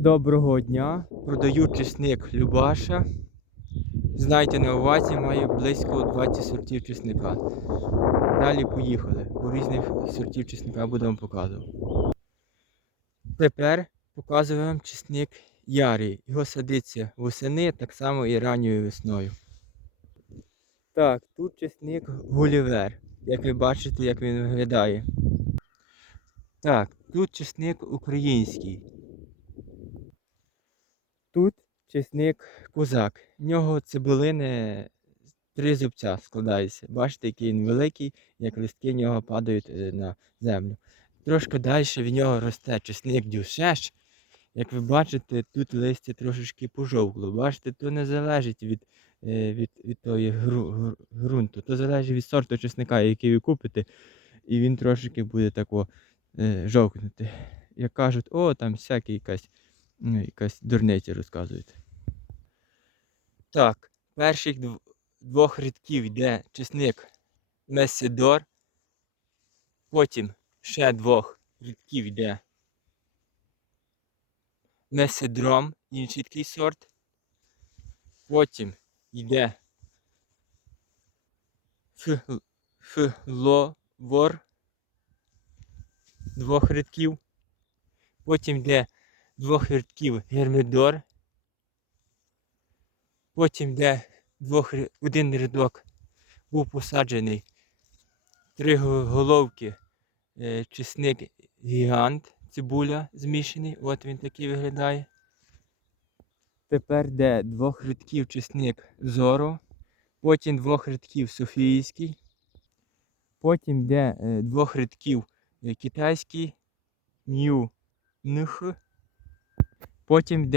Доброго дня. Продаю чесник Любаша. Знайте на увазі, маю близько 20 сортів чесника. Далі поїхали. У різних сортів чесника вам показувати. Тепер показую вам чесник ярий. Його садиться восени, так само і ранньою весною. Так, тут чесник Гулівер. Як ви бачите, як він виглядає. Так, тут чесник український. Тут чесник козак. В нього цибулини три зубця складаються. Бачите, який він великий, як листки в нього падають е, на землю. Трошки далі в нього росте чесник дюшеш. Як ви бачите, тут листя трошечки пожовкло. Бачите, то не залежить від, е, від, від тої гру, гру- ґрунту. То залежить від сорту чесника, який ви купите, і він трошки буде тако е, жовкнути. Як кажуть, о, там всякі якась Ну, якась дурниця розказуєте. Так, перших дв- двох рядків йде чесник Месидор. Потім ще двох рядків йде Месидром, інший такий сорт. Потім йде Фловор двох рядків. Потім йде двох рядків гермидор. Потім де двох, один рядок був посаджений три головки е, чесник гігант, цибуля змішаний. От він такий виглядає. Тепер де двох рядків чесник зоро, потім двох рядків Софійський, потім де е, двох рядків е, китайський Нью Нх, потім де